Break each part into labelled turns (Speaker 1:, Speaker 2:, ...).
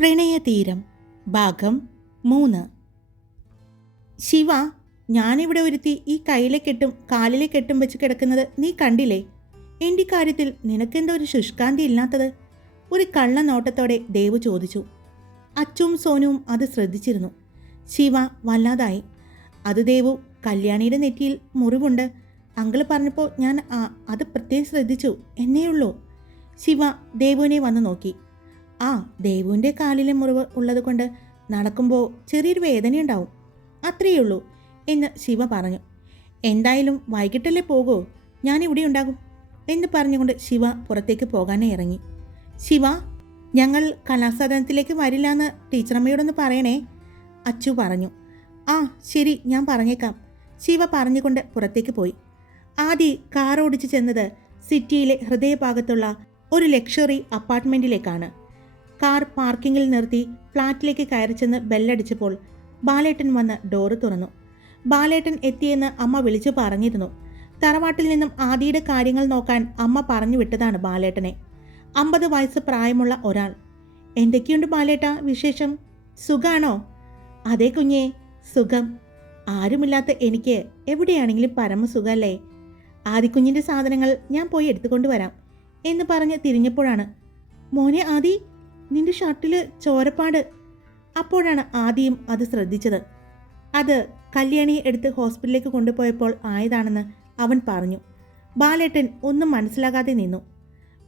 Speaker 1: പ്രണയതീരം ഭാഗം മൂന്ന്. ശിവ ഞാനിവിടെ ഒരുത്തി ഈ കയ്യിലെ കെട്ടും കാലിലെ കെട്ടും വെച്ച് കിടക്കുന്നത് നീ കണ്ടില്ലേ? എന്റെ കാര്യത്തിൽ നിനക്കെന്തോ ഒരു ശുഷ്കാന്തി ഇല്ലാത്തത്? ഒരു കള്ള നോട്ടത്തോടെ ദേവു ചോദിച്ചു. അച്ചും സോനുവും അത് ശ്രദ്ധിച്ചിരുന്നു. ശിവ വല്ലാതായി. അത് ദേവു കല്യാണിയുടെ നെറ്റിയിൽ മുറിവുണ്ട്. അങ്കിൾ പറഞ്ഞപ്പോൾ ഞാൻ അത് പ്രത്യേകം ശ്രദ്ധിച്ചു. എന്നേയുള്ളൂ. ശിവ ദേവുവിനെ വന്ന് നോക്കി. ആ ദേവുവിന്റെ കാലിലെ മുറിവ് ഉള്ളത് കൊണ്ട് നടക്കുമ്പോൾ ചെറിയൊരു വേദനയുണ്ടാവും. അത്രയേ ഉള്ളൂ എന്ന് ശിവ പറഞ്ഞു. എന്തായാലും വൈകിട്ടല്ലേ പോകൂ ഞാനിവിടെ ഉണ്ടാകും എന്ന് പറഞ്ഞുകൊണ്ട് ശിവ പുറത്തേക്ക് പോകാനേ ഇറങ്ങി. ശിവ ഞങ്ങൾ കലാസാധനത്തിലേക്ക് വരില്ലാന്ന് ടീച്ചറമ്മയോടൊന്ന് പറയണേ അച്ചു പറഞ്ഞു. ആ ശരി ഞാൻ പറഞ്ഞേക്കാം. ശിവ പറഞ്ഞുകൊണ്ട് പുറത്തേക്ക് പോയി. ആദി കാർ ഓടിച്ചു ചെന്നത് സിറ്റിയിലെ ഹൃദയഭാഗത്തുള്ള ഒരു ലക്ഷറി അപ്പാർട്ട്മെന്റിലേക്കാണ്. കാർ പാർക്കിങ്ങിൽ നിർത്തി ഫ്ളാറ്റിലേക്ക് കയറി ചെന്ന് ബെല്ലടിച്ചപ്പോൾ ബാലേട്ടൻ വന്ന് ഡോറ് തുറന്നു. ബാലേട്ടൻ എത്തിയെന്ന് അമ്മ വിളിച്ചു പറഞ്ഞിരുന്നു. തറവാട്ടിൽ നിന്നും ആദിയുടെ കാര്യങ്ങൾ നോക്കാൻ അമ്മ പറഞ്ഞു വിട്ടതാണ് ബാലേട്ടനെ. അമ്പത് വയസ്സ് പ്രായമുള്ള ഒരാൾ. എന്തൊക്കെയുണ്ട് ബാലേട്ട വിശേഷം? സുഖാണോ? അതെ കുഞ്ഞേ സുഖം. ആരുമില്ലാത്ത എനിക്ക് എവിടെയാണെങ്കിലും പരമസുഖല്ലേ. ആദിക്കുഞ്ഞിന്റെ സാധനങ്ങൾ ഞാൻ പോയി എടുത്തുകൊണ്ട് വരാം എന്ന് പറഞ്ഞ് തിരിഞ്ഞപ്പോഴാണ്. മോനെ ആദി നിന്റെ ഷർട്ടിൽ ചോരപ്പാട്. അപ്പോഴാണ് ആദ്യം അത് ശ്രദ്ധിച്ചത്. അത് കല്യാണിയെ എടുത്ത് ഹോസ്പിറ്റലിലേക്ക് കൊണ്ടുപോയപ്പോൾ ആയതാണെന്ന് അവൻ പറഞ്ഞു. ബാലേട്ടൻ ഒന്നും മനസ്സിലാകാതെ നിന്നു.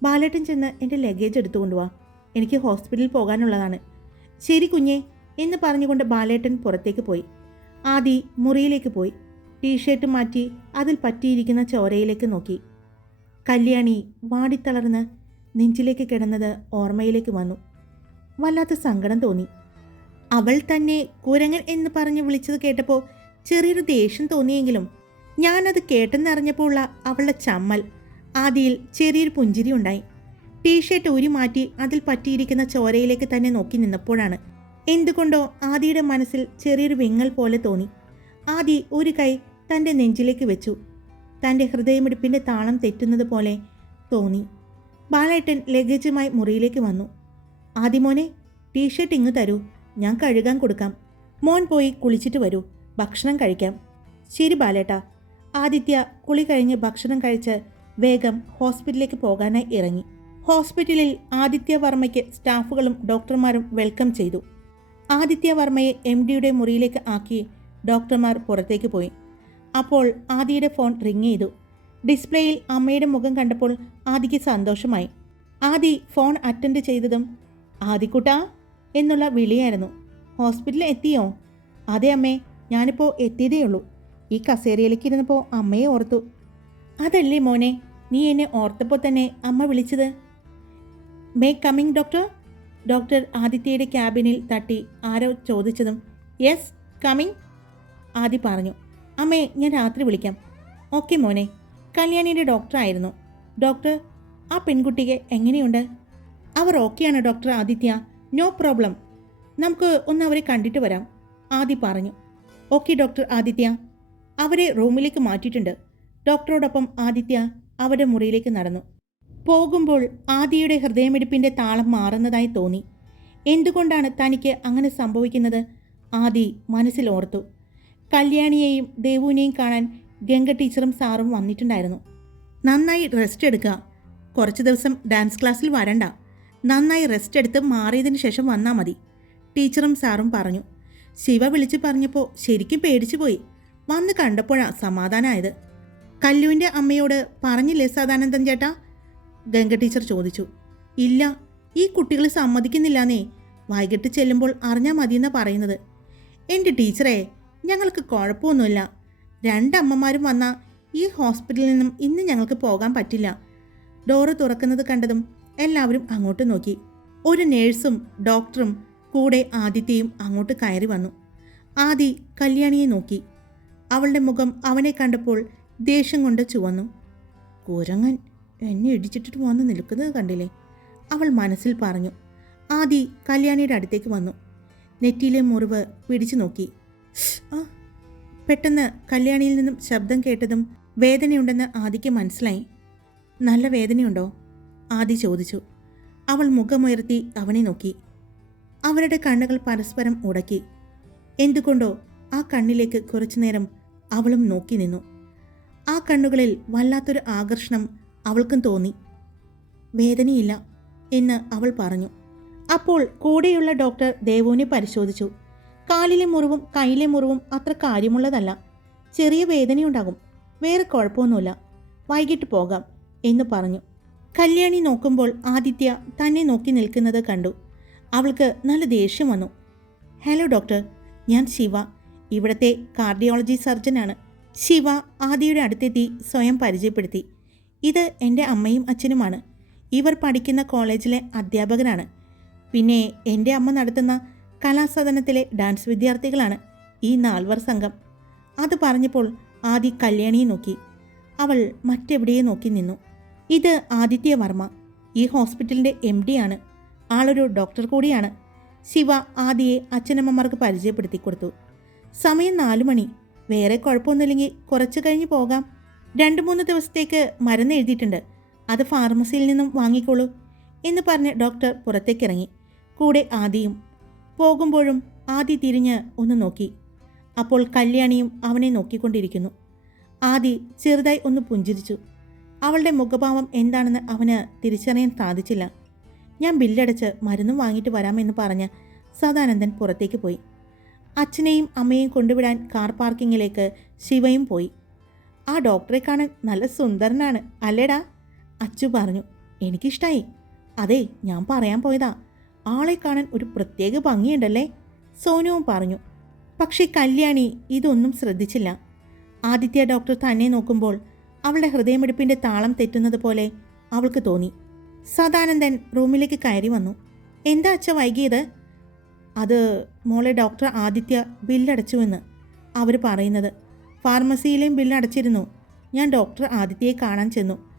Speaker 1: ബാലേട്ടൻ ചെന്ന് എന്റെ ലഗേജ് എടുത്തു കൊണ്ടുവാ. എനിക്ക് ഹോസ്പിറ്റലിൽ പോകാനുള്ളതാണ്. ശരി കുഞ്ഞേ എന്ന് പറഞ്ഞുകൊണ്ട് ബാലേട്ടൻ പുറത്തേക്ക് പോയി. ആദി മുറിയിലേക്ക് പോയി. ടീഷർട്ട് മാറ്റി അതിൽ പറ്റിയിരിക്കുന്ന ചോരയിലേക്ക് നോക്കി. കല്യാണി വാടിത്തളർന്ന് നെഞ്ചിലേക്ക് കിടന്നത് ഓർമ്മയിലേക്ക് വന്നു. വല്ലാത്ത സങ്കടം തോന്നി. അവൾ തന്നെ കുരങ്ങൻ എന്ന് പറഞ്ഞ് വിളിച്ചത് കേട്ടപ്പോൾ ചെറിയൊരു ദേഷ്യം തോന്നിയെങ്കിലും ഞാനത് കേട്ടെന്നറിഞ്ഞപ്പോൾ ഉള്ള അവളുടെ ചമ്മൽ ആദിയിൽ ചെറിയൊരു പുഞ്ചിരി ഉണ്ടായി. ടീഷർട്ട് ഊരി മാറ്റി അതിൽ പറ്റിയിരിക്കുന്ന ചോരയിലേക്ക് തന്നെ നോക്കി നിന്നപ്പോഴാണ് എന്തുകൊണ്ടോ ആദിയുടെ മനസ്സിൽ ചെറിയൊരു വിങ്ങൽ പോലെ തോന്നി. ആദി ഒരു കൈ തന്റെ നെഞ്ചിലേക്ക് വെച്ചു. തന്റെ ഹൃദയമിടിപ്പിന്റെ താളം തെറ്റുന്നത് പോലെ തോന്നി. ബാലേട്ടൻ ലഗേജുമായി മുറിയിലേക്ക് വന്നു. ആദിമോനെ ടീഷർട്ട് ഇങ്ങ് തരൂ. ഞാൻ കഴുകാൻ കൊടുക്കാം. മോൻ പോയി കുളിച്ചിട്ട് വരൂ. ഭക്ഷണം കഴിക്കാം. ശരി ബാലേട്ട. ആദിത്യ കുളി കഴിഞ്ഞ് ഭക്ഷണം കഴിച്ച് വേഗം ഹോസ്പിറ്റലിലേക്ക് പോകാനായി ഇറങ്ങി. ഹോസ്പിറ്റലിൽ ആദിത്യ വർമ്മയ്ക്ക് സ്റ്റാഫുകളും ഡോക്ടർമാരും വെൽക്കം ചെയ്തു. ആദിത്യ വർമ്മയെ എം ഡിയുടെ മുറിയിലേക്ക് ആക്കി ഡോക്ടർമാർ പുറത്തേക്ക് പോയി. അപ്പോൾ ആദിയുടെ ഫോൺ റിങ് ചെയ്തു. ഡിസ്പ്ലേയിൽ അമ്മയുടെ മുഖം കണ്ടപ്പോൾ ആദിക്ക് സന്തോഷമായി. ആദി ഫോൺ അറ്റൻഡ് ചെയ്തതും ആദിക്കുട്ടാ എന്നുള്ള വിളിയായിരുന്നു. ഹോസ്പിറ്റലിൽ എത്തിയോ? അതെ അമ്മേ ഞാനിപ്പോൾ എത്തിയതേ ഉള്ളൂ. ഈ കസേരയിലേക്ക് ഇരുന്നപ്പോൾ അമ്മയെ ഓർത്തു. അതല്ലേ മോനെ നീ എന്നെ ഓർത്തപ്പോൾ തന്നെ അമ്മ വിളിച്ചത്? May come in doctor? Doctor ആദിത്യയുടെ ക്യാബിനിൽ തട്ടി ആരോ ചോദിച്ചതും യെസ് കമ്മിങ് ആദി പറഞ്ഞു. അമ്മേ ഞാൻ രാത്രി വിളിക്കാം. ഓക്കെ മോനെ കല്യാണിയുടെ ഡോക്ടറായിരുന്നു. ഡോക്ടർ ആ പെൺകുട്ടിക്ക് എങ്ങനെയുണ്ട്? അവർ ഓക്കെയാണ് ഡോക്ടർ ആദിത്യ. No problem. നമുക്ക് ഒന്ന് അവരെ കണ്ടിട്ട് വരാം. ആദി പറഞ്ഞു. Okay doctor Aditya. അവരെ റൂമിലേക്ക് മാറ്റിയിട്ടുണ്ട്. ഡോക്ടറോടൊപ്പം ആദിത്യ അവരുടെ മുറിയിലേക്ക് നടന്നു. പോകുമ്പോൾ ആദിയുടെ ഹൃദയമിടിപ്പിന്റെ താളം മാറുന്നതായി തോന്നി. എന്തുകൊണ്ടാണ് തനിക്ക് അങ്ങനെ സംഭവിക്കുന്നത്? ആദി മനസ്സിൽ ഓർത്തു. കല്യാണിയെയും ദേവുവിനെയും കാണാൻ ഗംഗ ടീച്ചറും സാറും വന്നിട്ടുണ്ടായിരുന്നു. നന്നായി റെസ്റ്റ് എടുക്കുക. കുറച്ച് ദിവസം ഡാൻസ് ക്ലാസ്സിൽ വരണ്ട. നന്നായി റെസ്റ്റ് എടുത്ത് മാറിയതിന് ശേഷം വന്നാൽ മതി. ടീച്ചറും സാറും പറഞ്ഞു. ശിവ വിളിച്ചു പറഞ്ഞപ്പോൾ ശരിക്കും പേടിച്ചു പോയി. വന്ന് കണ്ടപ്പോഴാണ് സമാധാനമായത് കല്ലുവിന്റെ അമ്മയോട് പറഞ്ഞില്ലേ സദാനന്ദൻ ചേട്ടാ? ഗംഗ ടീച്ചർ ചോദിച്ചു. ഇല്ല ഈ കുട്ടികൾ സമ്മതിക്കുന്നില്ലാന്നേ. വൈകിട്ട് ചെല്ലുമ്പോൾ അറിഞ്ഞാൽ മതിയെന്നാ പറയുന്നത്. എന്റെ ടീച്ചറേ ഞങ്ങൾക്ക് കുഴപ്പമൊന്നുമില്ല രണ്ടമ്മമാരും വന്നാൽ ഈ ഹോസ്പിറ്റലിൽ നിന്നും ഇന്ന് ഞങ്ങൾക്ക് പോകാൻ പറ്റില്ല. ഡോറ് തുറക്കുന്നത് കണ്ടതും എല്ലാവരും അങ്ങോട്ട് നോക്കി. ഒരു നേഴ്സും ഡോക്ടറും കൂടെ ആദിത്യയും അങ്ങോട്ട് കയറി വന്നു. ആദി കല്യാണിയെ നോക്കി. അവളുടെ മുഖം അവനെ കണ്ടപ്പോൾ ദേഷ്യം കൊണ്ട് ചുവന്നു. കുരങ്ങൻ എന്നെ ഇടിച്ചിട്ടിട്ട് വന്ന് നിൽക്കുന്നത് കണ്ടില്ലേ? അവൾ മനസ്സിൽ പറഞ്ഞു. ആദി കല്യാണിയുടെ അടുത്തേക്ക് വന്നു. നെറ്റിയിലെ മുറിവ് പിടിച്ചു നോക്കി. ആ പെട്ടെന്ന് കല്യാണിയിൽ നിന്നും ശബ്ദം കേട്ടതും വേദനയുണ്ടെന്ന് ആദിക്ക് മനസ്സിലായി. നല്ല വേദനയുണ്ടോ? ആദി ചോദിച്ചു. അവൾ മുഖമുയർത്തി അവനെ നോക്കി. അവരുടെ കണ്ണുകൾ പരസ്പരം ഉടക്കി. എന്തുകൊണ്ടോ ആ കണ്ണിലേക്ക് കുറച്ചുനേരം അവളും നോക്കി നിന്നു. ആ കണ്ണുകളിൽ വല്ലാത്തൊരു ആകർഷണം അവൾക്കും തോന്നി. വേദനയില്ല എന്ന് അവൾ പറഞ്ഞു. അപ്പോൾ കൂടെയുള്ള ഡോക്ടർ ദേവുവിനെ പരിശോധിച്ചു. കാലിലെ മുറിവും കൈയിലെ മുറിവും അത്ര കാര്യമുള്ളതല്ല. ചെറിയ വേദനയുണ്ടാകും. വേറെ കുഴപ്പമൊന്നുമില്ല. വൈകിട്ട് പോകാം എന്ന് പറഞ്ഞു. കല്യാണി നോക്കുമ്പോൾ ആദിത്യ തന്നെ നോക്കി നിൽക്കുന്നത് കണ്ടു. അവൾക്ക് നല്ല ദേഷ്യം വന്നു. ഹലോ ഡോക്ടർ ഞാൻ ശിവ. ഇവിടുത്തെ കാർഡിയോളജി സർജനാണ് ശിവ ആദിയുടെ അടുത്തെത്തി സ്വയം പരിചയപ്പെടുത്തി. ഇത് എന്റെ അമ്മയും അച്ഛനുമാണ്. ഇവർ പഠിക്കുന്ന കോളേജിലെ അധ്യാപകരാണ്. പിന്നെ എന്റെ അമ്മ നടത്തുന്ന കലാസദനത്തിലെ ഡാൻസ് വിദ്യാർത്ഥികളാണ് ഈ നാൽവർ സംഘം. അത് പറഞ്ഞപ്പോൾ ആദി കല്യാണിയെ നോക്കി. അവൾ മറ്റെവിടെയോ നോക്കി നിന്നു. ഇത് ആദിത്യവർമ്മ ഈ ഹോസ്പിറ്റലിന്റെ എം ആണ്. ആളൊരു ഡോക്ടർ കൂടിയാണ്. ശിവ ആദിയെ അച്ഛനമ്മമാർക്ക് പരിചയപ്പെടുത്തി കൊടുത്തു. സമയം നാലു മണി. വേറെ കുഴപ്പമൊന്നുമില്ലെങ്കിൽ കുറച്ച് കഴിഞ്ഞ് പോകാം. രണ്ട് മൂന്ന് ദിവസത്തേക്ക് മരുന്ന് എഴുതിയിട്ടുണ്ട്. അത് ഫാർമസിയിൽ നിന്നും വാങ്ങിക്കോളൂ എന്ന് പറഞ്ഞ് ഡോക്ടർ പുറത്തേക്കിറങ്ങി. കൂടെ ആദിയും. പോകുമ്പോഴും ആദി തിരിഞ്ഞ് ഒന്ന് നോക്കി. അപ്പോൾ കല്യാണിയും അവനെ നോക്കിക്കൊണ്ടിരിക്കുന്നു. ആദി ചെറുതായി ഒന്ന് പുഞ്ചിരിച്ചു. അവളുടെ മുഖഭാവം എന്താണെന്ന് അവന് തിരിച്ചറിയാൻ സാധിച്ചില്ല. ഞാൻ ബില്ലടച്ച് മരുന്നും വാങ്ങിയിട്ട് വരാമെന്ന് പറഞ്ഞ് സദാനന്ദൻ പുറത്തേക്ക് പോയി. അച്ഛനെയും അമ്മയെയും കൊണ്ടുവിടാൻ കാർ പാർക്കിങ്ങിലേക്ക് ശിവയും പോയി. ആ ഡോക്ടറെ കാണാൻ നല്ല സുന്ദരനാണ് അല്ലേടാ? അച്ചു പറഞ്ഞു എനിക്കിഷ്ടായി. അതെ ഞാൻ പറയാൻ പോയതാ. ആളെ കാണാൻ ഒരു പ്രത്യേക ഭംഗിയുണ്ടല്ലേ? സോനുവും പറഞ്ഞു പക്ഷേ കല്യാണി ഇതൊന്നും ശ്രദ്ധിച്ചില്ല. ആദിത്യ ഡോക്ടർ തന്നെ നോക്കുമ്പോൾ അവളുടെ ഹൃദയമിടിപ്പിന്റെ താളം തെറ്റുന്നത് പോലെ അവൾക്ക് തോന്നി. സദാനന്ദൻ റൂമിലേക്ക് കയറി വന്നു. എന്താ അച്ഛ വൈകിയത്? അത് മോളെ ഡോക്ടർ ആദിത്യ ബില്ലടച്ചുവെന്ന് അവർ പറയുന്നത്. ഫാർമസിയിലെയും ബില്ലടച്ചിരുന്നു. ഞാൻ ഡോക്ടർ ആദിത്യയെ കാണാൻ ചെന്നു.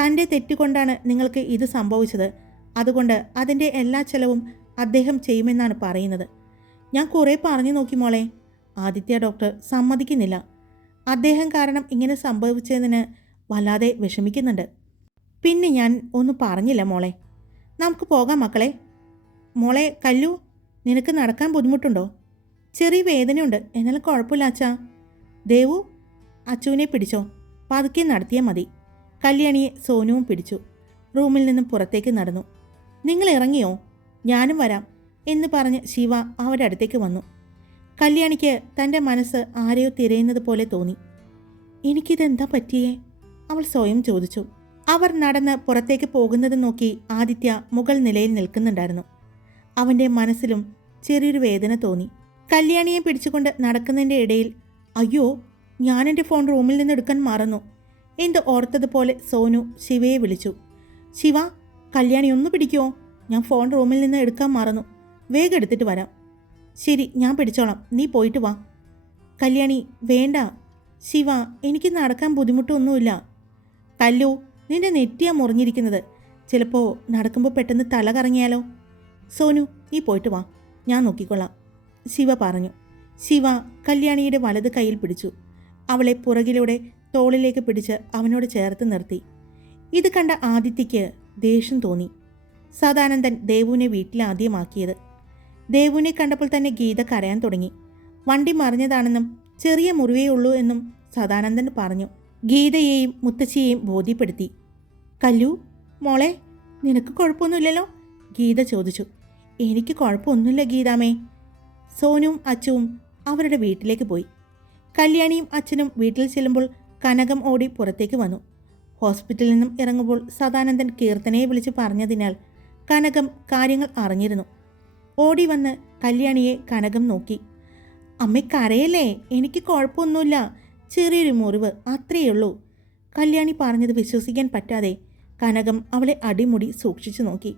Speaker 1: തന്റെ തെറ്റുകൊണ്ടാണ് നിങ്ങൾക്ക് ഇത് സംഭവിച്ചത്. അതുകൊണ്ട് അതിന്റെ എല്ലാ ചെലവും അദ്ദേഹം ചെയ്യുമെന്നാണ് പറയുന്നത്. ഞാൻ കുറേ പറഞ്ഞു നോക്കി മോളെ. ആദിത്യ ഡോക്ടർ സമ്മതിക്കുന്നില്ല. അദ്ദേഹം കാരണം ഇങ്ങനെ സംഭവിച്ചതിന് വല്ലാതെ വിഷമിക്കുന്നുണ്ട്. പിന്നെ ഞാൻ ഒന്നും പറഞ്ഞില്ല മോളെ. നമുക്ക് പോകാം മക്കളെ. മോളെ കല്ലു നിനക്ക് നടക്കാൻ ബുദ്ധിമുട്ടുണ്ടോ? ചെറിയ വേദനയുണ്ട്. എന്നാലും കുഴപ്പമില്ല അച്ഛാ. ദേവു അച്ചുവിനെ പിടിച്ചോ. പതുക്കെ നടത്തിയാൽ മതി. കല്യാണിയെ സോനുവും പിടിച്ചു. റൂമിൽ നിന്നും പുറത്തേക്ക് നടന്നു. നിങ്ങൾ ഇറങ്ങിയോ? ഞാനും വരാം എന്ന് പറഞ്ഞ് ശിവ അവരുടെ അടുത്തേക്ക് വന്നു. കല്യാണിക്ക് തന്റെ മനസ്സ് ആരെയോ തിരയുന്നത് പോലെ തോന്നി. എനിക്കിതെന്താ പറ്റിയേ? അവൾ സ്വയം ചോദിച്ചു. അവർ നടന്ന് പുറത്തേക്ക് പോകുന്നത് നോക്കി ആദിത്യ മുകൾ നിലയിൽ നിൽക്കുന്നുണ്ടായിരുന്നു. അവന്റെ മനസ്സിലും ചെറിയൊരു വേദന തോന്നി. കല്യാണിയെ പിടിച്ചുകൊണ്ട് നടക്കുന്നതിന്റെ ഇടയിൽ അയ്യോ ഞാൻ എന്റെ ഫോൺ റൂമിൽ നിന്ന് എടുക്കാൻ മറന്നു. എന്ത് ഓർത്തതുപോലെ സോനു ശിവയെ വിളിച്ചു. ശിവ കല്യാണി ഒന്ന് പിടിക്കുമോ ഞാൻ ഫോൺ റൂമിൽ നിന്ന് എടുക്കാൻ മറന്നു. വേഗം എടുത്തിട്ട് വരാം. ശരി ഞാൻ പിടിച്ചോളാം. നീ പോയിട്ട് വാ. കല്യാണി വേണ്ട. ശിവ എനിക്ക് നടക്കാൻ ബുദ്ധിമുട്ടൊന്നുമില്ല. കല്ലു നിന്റെ നെറ്റിയാ മുറിഞ്ഞിരിക്കുന്നത്. ചിലപ്പോൾ നടക്കുമ്പോൾ പെട്ടെന്ന് തല കറങ്ങിയാലോ? സോനു നീ പോയിട്ട് വാ. ഞാൻ നോക്കിക്കൊള്ളാം. ശിവ പറഞ്ഞു. ശിവ കല്യാണിയുടെ വലത് കയ്യിൽ പിടിച്ചു. അവളെ പുറകിലൂടെ തോളിലേക്ക് പിടിച്ച് അവനോട് ചേർത്ത് നിർത്തി. ഇത് കണ്ട ആദിത്യയ്ക്ക് ദേഷ്യം തോന്നി. സദാനന്ദൻ ദേവുവിനെ വീട്ടിലാദ്യമാക്കിയത്. ദേവുവിനെ കണ്ടപ്പോൾ തന്നെ ഗീത കരയാൻ തുടങ്ങി. വണ്ടി മറിഞ്ഞതാണെന്നും ചെറിയ മുറിവേ ഉള്ളൂ എന്നും സദാനന്ദൻ പറഞ്ഞു. ഗീതയെയും മുത്തശ്ശിയെയും ബോധ്യപ്പെടുത്തി. കല്ലു മോളെ നിനക്ക് കുഴപ്പമൊന്നുമില്ലല്ലോ? ഗീത ചോദിച്ചു. എനിക്ക് കുഴപ്പമൊന്നുമില്ല ഗീതാമേ. സോനും അച്ചുവും അവരുടെ വീട്ടിലേക്ക് പോയി. കല്യാണിയും അച്ഛനും വീട്ടിൽ ചെല്ലുമ്പോൾ കനകം ഓടി പുറത്തേക്ക് വന്നു. ഹോസ്പിറ്റലിൽ നിന്നും ഇറങ്ങുമ്പോൾ സദാനന്ദൻ കീർത്തനയെ വിളിച്ച് പറഞ്ഞതിനാൽ കനകം കാര്യങ്ങൾ അറിഞ്ഞിരുന്നു. ഓടി വന്ന് കല്യാണിയെ കനകം നോക്കി. അമ്മയ്ക്കറിയല്ലേ എനിക്ക് കുഴപ്പമൊന്നുമില്ല. ചെറിയൊരു മുറിവ് അത്രയേ ഉള്ളൂ. കല്യാണി പറഞ്ഞത് വിശ്വസിക്കാൻ പറ്റാതെ കനകം അവളെ അടിമുടി സൂക്ഷിച്ചു നോക്കി.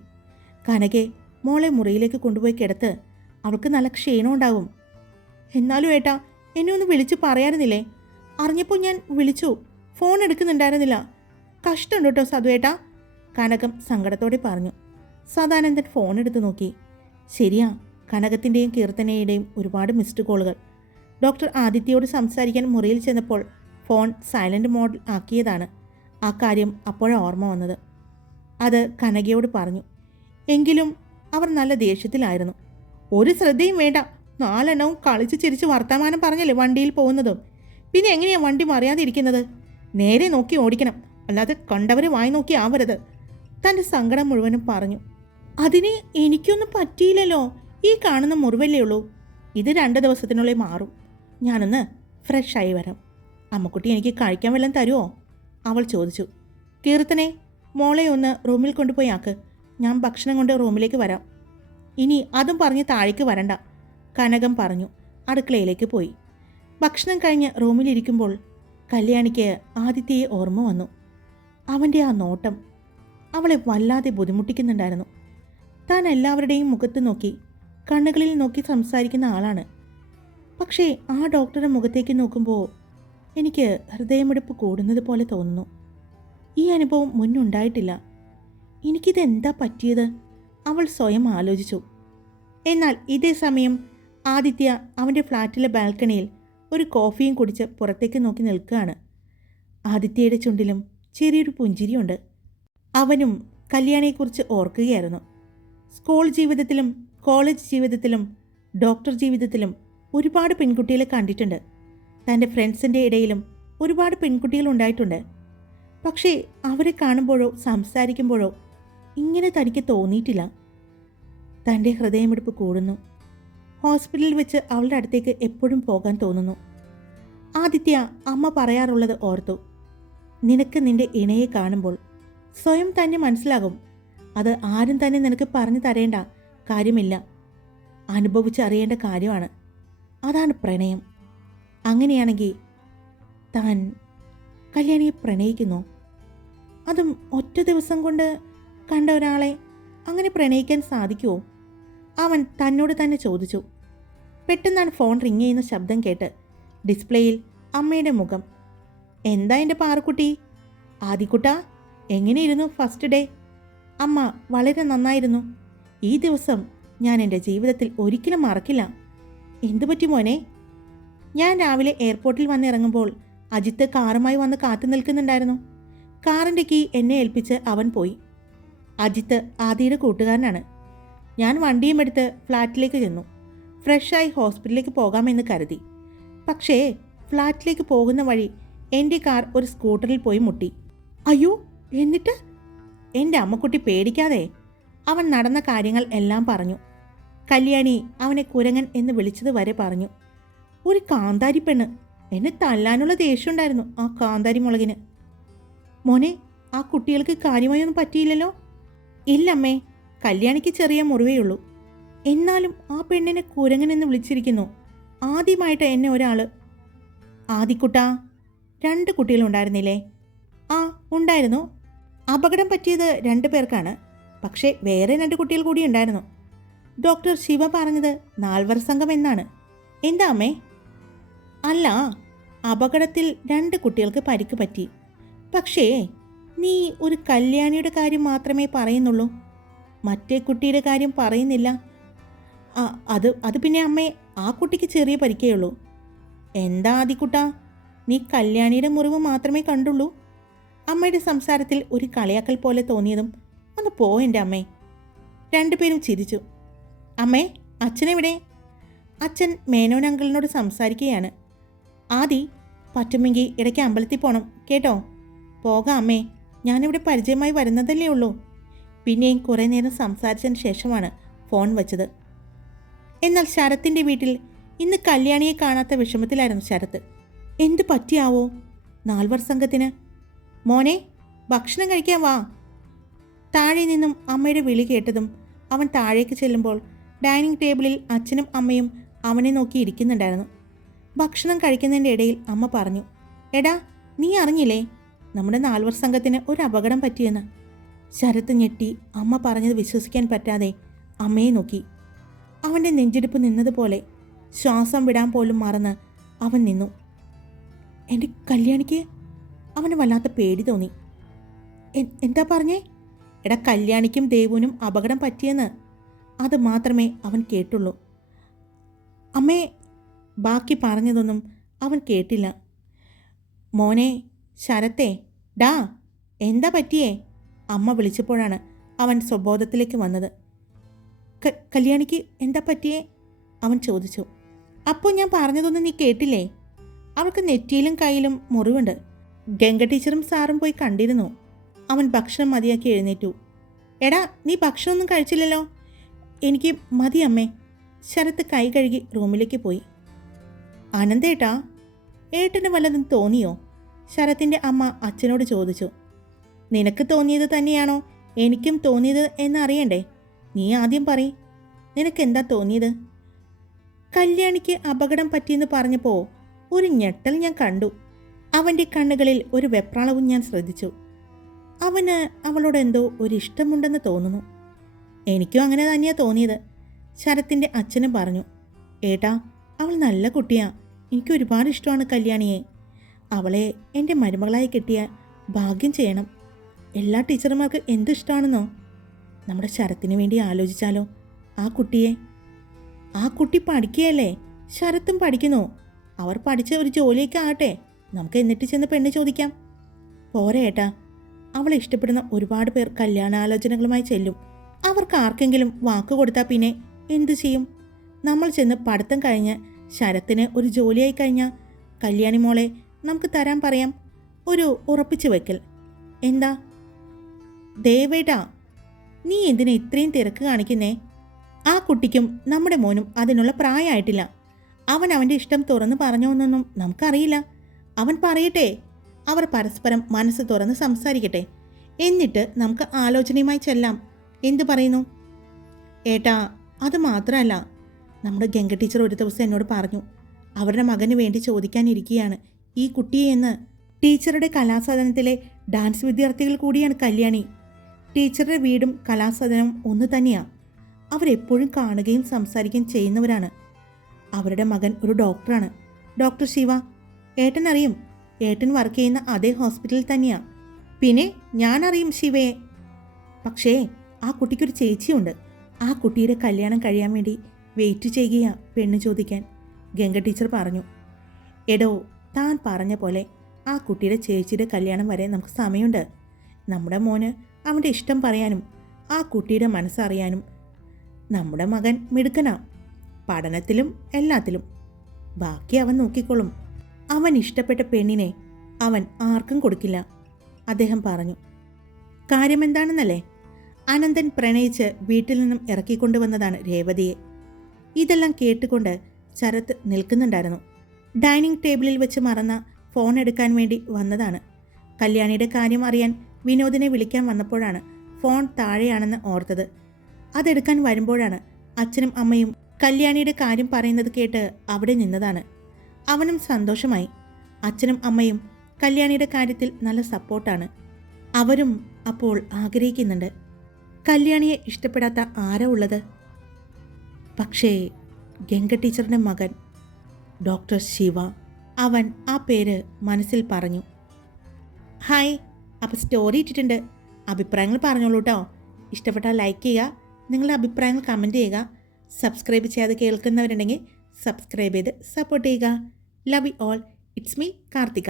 Speaker 1: കനകെ മോളെ മുറിയിലേക്ക് കൊണ്ടുപോയി കിടത്ത്. അവൾക്ക് നല്ല ക്ഷീണം ഉണ്ടാകും എന്നാലും ഏട്ടാ എന്നെ ഒന്ന് വിളിച്ചു പറയാറുന്നില്ലേ? അറിഞ്ഞപ്പോൾ ഞാൻ വിളിച്ചു. ഫോൺ എടുക്കുന്നുണ്ടായിരുന്നില്ല. കഷ്ടമുണ്ട് കേട്ടോ സതുവേട്ടാ കനകം സങ്കടത്തോടെ പറഞ്ഞു. സദാനന്ദൻ ഫോൺ എടുത്ത് നോക്കി. ശരിയാ. കനകത്തിന്റെയും കീർത്തനയുടെയും ഒരുപാട് മിസ്ഡ് കോളുകൾ ഡോക്ടർ ആദിത്യയോട് സംസാരിക്കാൻ മുറിയിൽ ചെന്നപ്പോൾ ഫോൺ സൈലന്റ് മോഡൽ ആക്കിയതാണ്. ആ കാര്യം അപ്പോഴാണ് ഓർമ്മ വന്നത്. അത് കനകയോട് പറഞ്ഞു. എങ്കിലും അവർ നല്ല ദേഷ്യത്തിലായിരുന്നു. ഒരു ശ്രദ്ധയും വേണ്ട. നാലെണ്ണവും കളിച്ച് ചിരിച്ച് വർത്തമാനം പറഞ്ഞല്ലേ വണ്ടിയിൽ പോകുന്നതും. പിന്നെ എങ്ങനെയാണ് വണ്ടി മറിയാതെ ഇരിക്കുന്നത് നേരെ നോക്കി ഓടിക്കണം. അല്ലാതെ കണ്ടവരെ വായി നോക്കി ആവരുത്. തന്റെ സങ്കടം മുഴുവനും പറഞ്ഞു. അതിന് എനിക്കൊന്നും പറ്റിയില്ലല്ലോ. ഈ കാണുന്ന മുറിവല്ലേ ഉള്ളൂ. ഇത് രണ്ട് ദിവസത്തിനുള്ളിൽ മാറും. ഞാനൊന്ന് ഫ്രഷായി വരാം. അമ്മക്കുട്ടി എനിക്ക് കഴിക്കാൻ വല്ലതും തരുമോ അവൾ ചോദിച്ചു. കീർത്തനെ മോളെ ഒന്ന് റൂമിൽ കൊണ്ടുപോയി ആക്ക്. ഞാൻ ഭക്ഷണം കൊണ്ട് റൂമിലേക്ക് വരാം. ഇനി അതും പറഞ്ഞ് താഴേക്ക് വരണ്ട. കനകം പറഞ്ഞു. അടുക്കളയിലേക്ക് പോയി. ഭക്ഷണം കഴിഞ്ഞ് റൂമിലിരിക്കുമ്പോൾ കല്യാണിക്ക് ആദിത്യയെ ഓർമ്മ വന്നു. അവന്റെ ആ നോട്ടം അവളെ വല്ലാതെ ബുദ്ധിമുട്ടിക്കുന്നുണ്ടായിരുന്നു. താൻ എല്ലാവരുടെയും മുഖത്ത് നോക്കി കണ്ണുകളിൽ നോക്കി സംസാരിക്കുന്ന ആളാണ്. പക്ഷേ ആ ഡോക്ടറുടെ മുഖത്തേക്ക് നോക്കുമ്പോൾ എനിക്ക് ഹൃദയമെടുപ്പ് കൂടുന്നത് പോലെ തോന്നുന്നു. ഈ അനുഭവം മുന്നുണ്ടായിട്ടില്ല. എനിക്കിതെന്താ പറ്റിയത്? അവൾ സ്വയം ആലോചിച്ചു. എന്നാൽ ഇതേ സമയം ആദിത്യ അവന്റെ ഫ്ലാറ്റിലെ ബാൽക്കണിയിൽ ഒരു കോഫിയും കുടിച്ച് പുറത്തേക്ക് നോക്കി നിൽക്കുകയാണ്. ആദിത്യയുടെ ചുണ്ടിലും ചെറിയൊരു പുഞ്ചിരിയുണ്ട്. അവനും കല്യാണിയെക്കുറിച്ച് ഓർക്കുകയായിരുന്നു. സ്കൂൾ ജീവിതത്തിലും കോളേജ് ജീവിതത്തിലും ഡോക്ടർ ജീവിതത്തിലും ഒരുപാട് പെൺകുട്ടികളെ കണ്ടിട്ടുണ്ട്. തന്റെ ഫ്രണ്ട്സിന്റെ ഇടയിലും ഒരുപാട് പെൺകുട്ടികൾ ഉണ്ടായിട്ടുണ്ട്. പക്ഷേ അവരെ കാണുമ്പോഴോ സംസാരിക്കുമ്പോഴോ ഇങ്ങനെ തനിക്ക് തോന്നിയിട്ടില്ല. തന്റെ ഹൃദയമിടിപ്പ് കൂടുന്നു. ഹോസ്പിറ്റലിൽ വെച്ച് അവളുടെ അടുത്തേക്ക് എപ്പോഴും പോകാൻ തോന്നുന്നു. ആദിത്യ അമ്മ പറയാറുള്ളത് ഓർത്തു. നിനക്ക് നിന്റെ ഇണയെ കാണുമ്പോൾ സ്വയം തന്നെ മനസ്സിലാകും അത് ആരും തന്നെ നിനക്ക് പറഞ്ഞു തരേണ്ട കാര്യമില്ല. അനുഭവിച്ചറിയേണ്ട കാര്യമാണ്. അതാണ് പ്രണയം. അങ്ങനെയാണെങ്കിൽ താൻ കല്യാണിയെ പ്രണയിക്കുന്നു. അതും ഒറ്റ ദിവസം കൊണ്ട് കണ്ട ഒരാളെ അങ്ങനെ പ്രണയിക്കാൻ സാധിക്കുമോ അവൻ തന്നോട് തന്നെ ചോദിച്ചു. പെട്ടെന്നാണ് ഫോൺ റിങ് ചെയ്യുന്ന ശബ്ദം കേട്ട് ഡിസ്പ്ലേയിൽ അമ്മയുടെ മുഖം. എന്താ എന്റെ പാറക്കുട്ടി? ആദിക്കുട്ട എങ്ങനെയിരുന്നു ഫസ്റ്റ് ഡേ? അമ്മ വളരെ നന്നായിരുന്നു. ഈ ദിവസം ഞാൻ എന്റെ ജീവിതത്തിൽ ഒരിക്കലും മറക്കില്ല. എന്തു പറ്റി മോനെ? ഞാൻ രാവിലെ എയർപോർട്ടിൽ വന്നിറങ്ങുമ്പോൾ അജിത്ത് കാറുമായി വന്ന് കാത്തു നിൽക്കുന്നുണ്ടായിരുന്നു. കാറിന്റെ കീ എന്നെ ഏൽപ്പിച്ച് അവൻ പോയി. അജിത്ത് ആദിയുടെ കൂട്ടുകാരനാണ്. ഞാൻ വണ്ടിയും എടുത്ത് ഫ്ലാറ്റിലേക്ക് ചെന്നു. ഫ്രഷായി ഹോസ്പിറ്റലിലേക്ക് പോകാമെന്ന് കരുതി. പക്ഷേ ഫ്ലാറ്റിലേക്ക് പോകുന്ന വഴി എന്റെ കാർ ഒരു സ്കൂട്ടറിൽ പോയി മുട്ടി. അയ്യോ എന്നിട്ട്? എന്റെ അമ്മക്കുട്ടി പേടിക്കാതെ അവൻ നടന്ന കാര്യങ്ങൾ എല്ലാം പറഞ്ഞു. കല്യാണി അവനെ കുരങ്ങൻ എന്ന് വിളിച്ചത് വരെ പറഞ്ഞു. ഒരു കാന്താരി പെണ്ണ്. എന്നെ തല്ലാനുള്ള ദേഷ്യമുണ്ടായിരുന്നു ആ കാന്താരി മുളകിന്. മോനെ ആ കുട്ടികൾക്ക് കാര്യമായി കാര്യമായൊന്നും പറ്റിയില്ലല്ലോ? ഇല്ലമ്മേ കല്യാണിക്ക് ചെറിയ മുറിവേ ഉള്ളൂ. എന്നാലും ആ പെണ്ണിനെ കുരങ്ങൻ എന്ന് വിളിച്ചിരിക്കുന്നു. ആദ്യമായിട്ട് എന്നെ ഒരാൾ ആദിക്കുട്ട രണ്ട് കുട്ടികളുണ്ടായിരുന്നില്ലേ? ആ ഉണ്ടായിരുന്നു. അപകടം പറ്റിയത് രണ്ട് പേർക്കാണ്. പക്ഷേ വേറെ രണ്ട് കുട്ടികൾ കൂടി ഉണ്ടായിരുന്നു. ഡോക്ടർ ശിവ പറഞ്ഞത് നാൽവർ സംഘം എന്നാണ്. എന്താ അമ്മേ? അല്ല അപകടത്തിൽ രണ്ട് കുട്ടികൾക്ക് പരിക്ക് പറ്റി. പക്ഷേ നീ ഒരു കല്യാണിയുടെ കാര്യം മാത്രമേ പറയുന്നുള്ളൂ. മറ്റേ കുട്ടിയുടെ കാര്യം പറയുന്നില്ല. അത് അത് പിന്നെ അമ്മേ ആ കുട്ടിക്ക് ചെറിയ പരിക്കേ ഉള്ളൂ എന്താ ആദിക്കുട്ടാ? നീ കല്യാണിയുടെ മുറിവ് മാത്രമേ കണ്ടുള്ളൂ. അമ്മയുടെ സംസാരത്തിൽ ഒരു കളിയാക്കൽ പോലെ തോന്നിയതും ഒന്ന് പോ എന്റെ അമ്മേ. രണ്ടുപേരും ചിരിച്ചു. അമ്മേ അച്ഛനെവിടെ? അച്ഛൻ മേനോൻ അങ്കിളിനോട് സംസാരിക്കുകയാണ്. ആദി പറ്റുമെങ്കിൽ ഇടയ്ക്ക് അമ്പലത്തിൽ പോകണം കേട്ടോ? പോകാം അമ്മേ ഞാനിവിടെ പരിചയമായി വരുന്നതല്ലേ ഉള്ളൂ. പിന്നെയും കുറേ നേരം സംസാരിച്ചതിന് ശേഷമാണ് ഫോൺ വച്ചത്. എന്നാൽ ശരത്തിന്റെ വീട്ടിൽ ഇന്ന് കല്യാണിയെ കാണാത്ത വിഷമത്തിലായിരുന്നു ശരത്ത്. എന്ത് പറ്റിയാവോ? നാൽവർ സംഘത്തിന് മോനെ ഭക്ഷണം കഴിക്കാൻ വാ. താഴെ നിന്നും അമ്മയുടെ വിളി കേട്ടതും അവൻ താഴേക്ക് ചെല്ലുമ്പോൾ ഡൈനിങ് ടേബിളിൽ അച്ഛനും അമ്മയും അവനെ നോക്കി ഇരിക്കുന്നുണ്ടായിരുന്നു. ഭക്ഷണം കഴിക്കുന്നതിന്റെ ഇടയിൽ അമ്മ പറഞ്ഞു എടാ നീ അറിഞ്ഞില്ലേ? നമ്മുടെ നാൽവർ സംഘത്തിന് ഒരു അപകടം പറ്റിയെന്ന്. ശരത്ത് ഞെട്ടി അമ്മ പറഞ്ഞത് വിശ്വസിക്കാൻ പറ്റാതെ അമ്മയെ നോക്കി. അവന്റെ നെഞ്ചിടിപ്പ് നിന്നതുപോലെ ശ്വാസം വിടാൻ പോലും മറന്ന് അവൻ നിന്നു. എന്റെ കല്യാണിക്ക് അവന് വല്ലാത്ത പേടി തോന്നി. എന്താ പറഞ്ഞേ? എടാ കല്യാണിക്കും ദേവുനും അപകടം പറ്റിയെന്ന്. അത് മാത്രമേ അവൻ കേട്ടുള്ളൂ. അമ്മേ ബാക്കി പറഞ്ഞതൊന്നും അവൻ കേട്ടില്ല. മോനെ ശരത്തെ ഡാ എന്താ പറ്റിയേ? അമ്മ വിളിച്ചപ്പോഴാണ് അവൻ സ്വബോധത്തിലേക്ക് വന്നത്. കല്യാണിക്ക് എന്താ പറ്റിയേ? അവൻ ചോദിച്ചു. അപ്പോൾ ഞാൻ പറഞ്ഞതൊന്നും നീ കേട്ടില്ലേ? അവൾക്ക് നെറ്റിയിലും കയ്യിലും മുറിവുണ്ട്. ഗംഗ ടീച്ചറും സാറും പോയി കണ്ടിരുന്നു. അവൻ ഭക്ഷണം മതിയാക്കി എഴുന്നേറ്റു. എടാ നീ ഭക്ഷണമൊന്നും കഴിച്ചില്ലല്ലോ? എനിക്ക് മതി അമ്മേ. ശരത്ത് കൈ കഴുകി റൂമിലേക്ക് പോയി. അനന്തേട്ടാ ഏട്ടന് വല്ലതും തോന്നിയോ? ശരത്തിന്റെ അമ്മ അച്ഛനോട് ചോദിച്ചു. നിനക്ക് തോന്നിയത് തന്നെയാണോ? എനിക്കും തോന്നിയത് എന്നറിയണ്ടേ? നീ ആദ്യം പറ നിനക്ക് എന്താ തോന്നിയത്? കല്യാണിക്ക് അപകടം പറ്റിയെന്ന് പറഞ്ഞപ്പോൾ ഒരു ഞെട്ടൽ ഞാൻ കണ്ടു. അവന്റെ കണ്ണുകളിൽ ഒരു വെപ്രാളവും ഞാൻ ശ്രദ്ധിച്ചു. അവന് അവളോട് എന്തോ ഒരു ഇഷ്ടമുണ്ടെന്ന് തോന്നുന്നു. എനിക്കും അങ്ങനെ തന്നെയാ തോന്നിയത്. ശരത്തിന്റെ അച്ഛനും പറഞ്ഞു ഏട്ടാ അവൾ നല്ല കുട്ടിയാ. എനിക്ക് ഒരുപാട് ഇഷ്ടമാണ് കല്യാണിയെ. അവളെ എന്റെ മരുമകളായി കിട്ടിയ ഭാഗ്യം ചെയ്യണം. എല്ലാ ടീച്ചർമാർക്ക് എന്ത് ഇഷ്ടമാണെന്നോ നമ്മുടെ ശരത്തിന് വേണ്ടി ആലോചിച്ചാലോ ആ കുട്ടിയെ? ആ കുട്ടി പഠിക്കുകയല്ലേ? ശരത്തും പഠിക്കുന്നു. അവർ പഠിച്ച ഒരു ജോലിയൊക്കെ ആകട്ടെ. നമുക്ക് എന്നിട്ട് ചെന്ന് പെണ്ണ് ചോദിക്കാം. പോരെ ഏട്ടാ അവളെ ഇഷ്ടപ്പെടുന്ന ഒരുപാട് പേർ കല്യാണാലോചനകളുമായി ചെല്ലും. അവർക്ക് ആർക്കെങ്കിലും വാക്ക് കൊടുത്താൽ പിന്നെ എന്തു ചെയ്യും? നമ്മൾ ചെന്ന് പഠിത്തം കഴിഞ്ഞ് ശരത്തിന് ഒരു ജോലിയായി കഴിഞ്ഞാൽ കല്യാണി മോളെ നമുക്ക് തരാൻ പറയാം. ഒരു ഉറപ്പിച്ചു വെക്കൽ. എന്താ? ദേവേട്ടാ നീ എന്തിനാ ഇത്രയും തിരക്ക് കാണിക്കുന്നേ? ആ കുട്ടിക്കും നമ്മുടെ മോനും അതിനുള്ള പ്രായമായിട്ടില്ല. അവൻ അവന്റെ ഇഷ്ടം തുറന്നു പറഞ്ഞോന്നൊന്നും നമുക്കറിയില്ല. അവൻ പറയട്ടെ. അവർ പരസ്പരം മനസ്സ് തുറന്ന് സംസാരിക്കട്ടെ. എന്നിട്ട് നമുക്ക് ആലോചനയുമായി ചെല്ലാം. എന്തു പറയുന്നു? ഏട്ടാ അത് മാത്രമല്ല. നമ്മുടെ ഗംഗ ടീച്ചർ ഒരു ദിവസം എന്നോട് പറഞ്ഞു അവരുടെ മകന് വേണ്ടി ചോദിക്കാനിരിക്കുകയാണ് ഈ കുട്ടിയെ എന്ന്. ടീച്ചറുടെ കലാസദനത്തിലെ ഡാൻസ് വിദ്യാർത്ഥികൾ കൂടിയാണ് കല്യാണി. ടീച്ചറുടെ വീടും കലാസദനവും ഒന്ന് തന്നെയാണ് അവരെപ്പോഴും കാണുകയും സംസാരിക്കുകയും ചെയ്യുന്നവരാണ്. അവരുടെ മകൻ ഒരു ഡോക്ടറാണ്. ഡോക്ടർ ശിവ ഏട്ടൻ അറിയും ഏട്ടൻ വർക്ക് ചെയ്യുന്ന അതേ ഹോസ്പിറ്റലിൽ തന്നെയാണ് പിന്നെ ഞാൻ അറിയും ശിവയെ പക്ഷേ ആ കുട്ടിക്കൊരു ചേച്ചിയുണ്ട്. ആ കുട്ടിയുടെ കല്യാണം കഴിയാൻ വേണ്ടി വെയിറ്റ് ചെയ്യുകയാണ് പെണ്ണ് ചോദിക്കാൻ. ഗംഗ ടീച്ചർ പറഞ്ഞു എടോ താൻ പറഞ്ഞ പോലെ ആ കുട്ടിയുടെ ചേച്ചിയുടെ കല്യാണം വരെ നമുക്ക് സമയമുണ്ട്. നമ്മുടെ മോന് അവന്റെ ഇഷ്ടം പറയാനും ആ കുട്ടിയുടെ മനസ്സറിയാനും. നമ്മുടെ മകൻ മിടുക്കനാ. പഠനത്തിലും എല്ലാത്തിലും. ബാക്കി അവൻ നോക്കിക്കോളും. അവൻ ഇഷ്ടപ്പെട്ട പെണ്ണിനെ അവൻ ആർക്കും കൊടുക്കില്ല. അദ്ദേഹം പറഞ്ഞു കാര്യമെന്താണെന്നല്ലേ? അനന്തൻ പ്രണയിച്ച് വീട്ടിൽ നിന്നും ഇറക്കിക്കൊണ്ടുവന്നതാണ് രേവതിയെ. ഇതെല്ലാം കേട്ടുകൊണ്ട് ശരത്ത് നിൽക്കുന്നുണ്ടായിരുന്നു. ഡൈനിങ് ടേബിളിൽ വെച്ച് മറന്ന ഫോൺ എടുക്കാൻ വേണ്ടി വന്നതാണ്. കല്യാണിയുടെ കാര്യം അറിയാൻ വിനോദിനെ വിളിക്കാൻ വന്നപ്പോഴാണ് ഫോൺ താഴെയാണെന്ന് ഓർത്തത്. അതെടുക്കാൻ വരുമ്പോഴാണ് അച്ഛനും അമ്മയും കല്യാണിയുടെ കാര്യം പറയുന്നത് കേട്ട് അവിടെ നിന്നതാണ്. അവനും സന്തോഷമായി. അച്ഛനും അമ്മയും കല്യാണിയുടെ കാര്യത്തിൽ നല്ല സപ്പോർട്ടാണ്. അവരും അപ്പോൾ ആഗ്രഹിക്കുന്നുണ്ട്. കല്യാണിയെ ഇഷ്ടപ്പെടാത്ത ആരാ ഉള്ളത്? പക്ഷേ ഗംഗ ടീച്ചറിന്റെ മകൻ ഡോക്ടർ ശിവ അവൻ ആ പേര് മനസ്സിൽ പറഞ്ഞു. ഹായ് അപ്പോൾ സ്റ്റോറി ഇട്ടിട്ടുണ്ട്. അഭിപ്രായങ്ങൾ പറഞ്ഞോളൂ കേട്ടോ ഇഷ്ടപ്പെട്ടാൽ ലൈക്ക് ചെയ്യുക. നിങ്ങളുടെ അഭിപ്രായങ്ങൾ കമന്റ് ചെയ്യുക. സബ്സ്ക്രൈബ് ചെയ്യാതെ കേൾക്കുന്നവരുണ്ടെങ്കിൽ സബ്സ്ക്രൈബ് ചെയ്ത് സപ്പോർട്ട് ചെയ്യുക. Love you all it's me Karthika